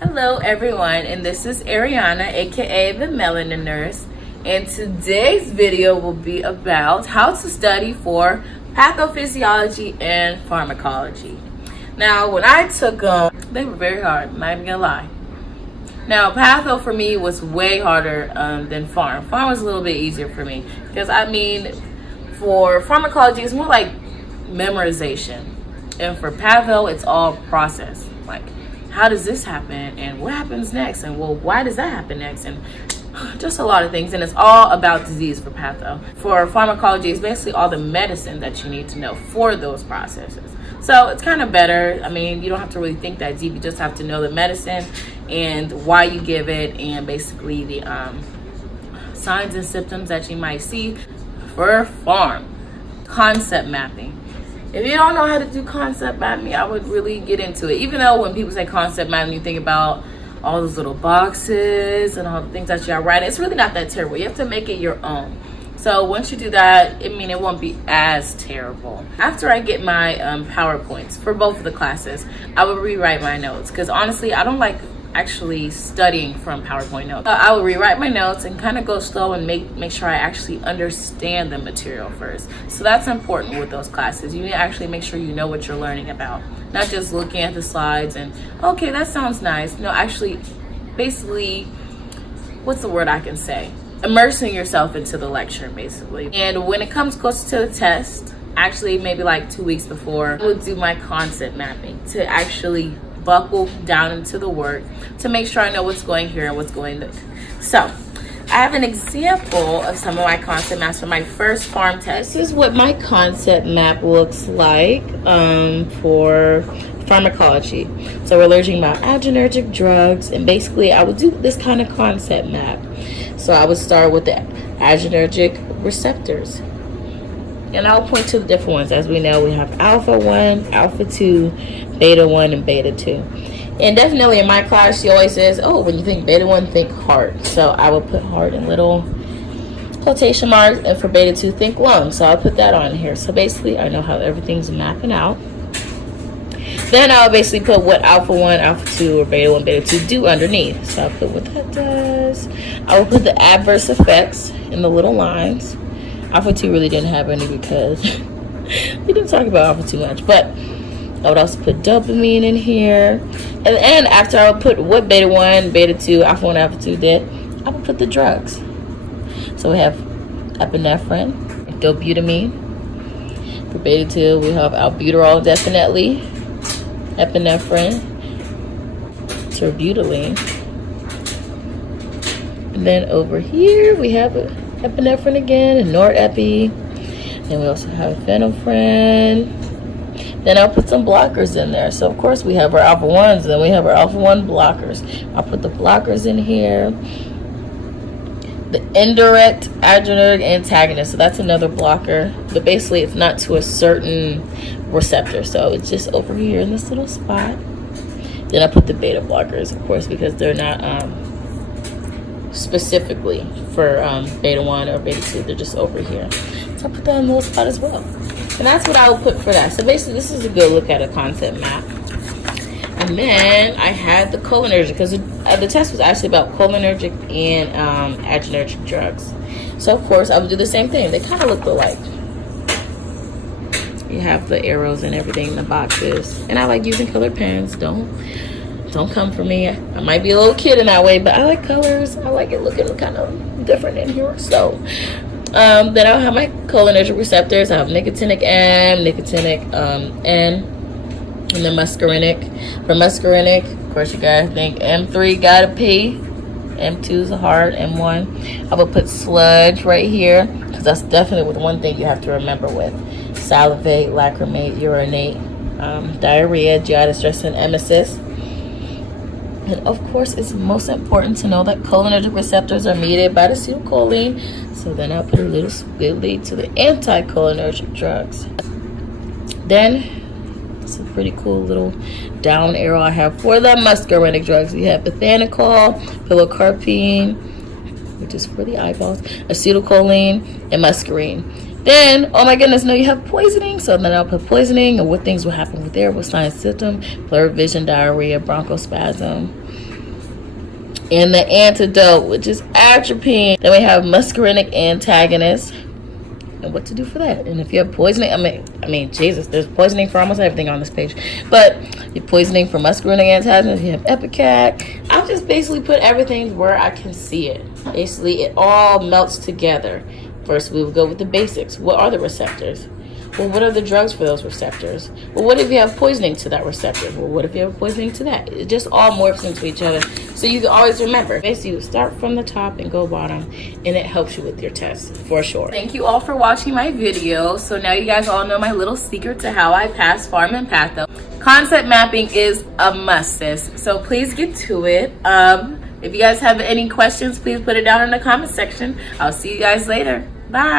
Hello everyone, and this is Ariana, aka the Melanin Nurse, and today's video will be about how to study for pathophysiology and pharmacology. Now, when I took them, they were very hard, I'm not even gonna lie. Now, patho for me was way harder than pharm. Pharm was a little bit easier for me because for pharmacology, it's more like memorization, and for patho, it's all process. Like, how does this happen, and what happens next, and well, why does that happen next, and just a lot of things. And it's all about disease for patho. For pharmacology, it's basically all the medicine that you need to know for those processes. So it's kind of better. I mean, you don't have to really think that deep. You just have to know the medicine and why you give it, and basically the signs and symptoms that you might see. For pharm, concept mapping. If you don't know how to do concept mapping, I would really get into it. Even though when people say concept mapping, you think about all those little boxes and all the things that you are writing. It's really not that terrible. You have to make it your own. So once you do that, it won't be as terrible. After I get my PowerPoints for both of the classes, I will rewrite my notes. Because honestly, I don't like actually studying from PowerPoint notes. I will rewrite my notes and kind of go slow and make sure I actually understand the material first. So that's important with those classes. You need to actually make sure you know what you're learning about, not just looking at the slides and okay, that sounds nice. No, actually, basically, what's the word I can say? Immersing yourself into the lecture, basically. And when it comes closer to the test, actually maybe like 2 weeks before, I will do my concept mapping to actually buckle down into the work to make sure I know what's going here and what's going there. So I have an example of some of my concept maps for my first pharm test. This is what my concept map looks like for pharmacology. So we're learning about adrenergic drugs, and basically I would do this kind of concept map. So I would start with the adrenergic receptors, and I'll point to the different ones. As we know, we have alpha 1, alpha 2, beta 1, and beta 2. And definitely in my class, she always says, oh, when you think beta 1, think heart. So I will put heart in little quotation marks, and for beta 2, think lung. So I'll put that on here. So basically, I know how everything's mapping out. Then I'll basically put what alpha 1, alpha 2, or beta 1, beta 2 do underneath. So I'll put what that does. I will put the adverse effects in the little lines. Alpha 2 really didn't have any because we didn't talk about alpha too much. But I would also put dopamine in here. And then after I would put what beta 1, beta 2, alpha 1, alpha 2 did, I would put the drugs. So we have epinephrine, dobutamine. For beta 2, we have albuterol, definitely. Epinephrine, terbutaline. And then over here we have epinephrine again, and norepi. Then we also have phenelphrin. Then I'll put some blockers in there. So of course we have our alpha 1s, and then we have our alpha 1 blockers. I'll put the blockers in here. The indirect adrenergic antagonist, so that's another blocker, but basically it's not to a certain receptor, so it's just over here in this little spot. Then I put the beta blockers, of course, because they're not specifically for beta 1 or beta 2, they're just over here. So I put that in the little spot as well. And that's what I would put for that. So basically this is a good look at a concept map. And then I had the cholinergic, because the test was actually about cholinergic and adrenergic drugs. So of course I would do the same thing. They kind of look alike. You have the arrows and everything in the boxes. And I like using colored pens. Don't come for me. I might be a little kid in that way, but I like colors. I like it looking kind of different in here. So then I'll have my cholinergic receptors. I have nicotinic M, nicotinic N. And then muscarinic. For muscarinic, of course, you gotta think M3 gotta pee. M2 is the heart. M1. I will put sludge right here, because that's definitely the one thing you have to remember with. Salivate, lacrimate, urinate, diarrhea, GI distress, and emesis. And of course, it's most important to know that cholinergic receptors are mediated by the acetylcholine. So then I'll put a little squiggly to the anticholinergic drugs. Then it's a pretty cool little down arrow I have for the muscarinic drugs. You have ethanol, pilocarpine, which is for the eyeballs, acetylcholine, and muscarine. Then, oh my goodness, no, you have poisoning. So then I'll put poisoning and what things will happen with there, what signs, symptom, blurred vision, diarrhea, bronchospasm. and the antidote, which is atropine. Then we have muscarinic antagonist, and what to do for that. And if you have poisoning, I mean, Jesus, there's poisoning for almost everything on this page. But you're poisoning for muscarinic antagonist, you have Epicac. I've just basically put everything where I can see it. Basically, it all melts together. First, we will go with the basics. What are the receptors? Well, what are the drugs for those receptors? Well, what if you have poisoning to that receptor? Well, what if you have poisoning to that? It just all morphs into each other. So you can always remember. Basically, you start from the top and go bottom, and it helps you with your test for sure. Thank you all for watching my video. So now you guys all know my little secret to how I pass Pharm and Patho. Concept mapping is a must, sis. So please get to it. If you guys have any questions, please put it down in the comment section. I'll see you guys later. Bye.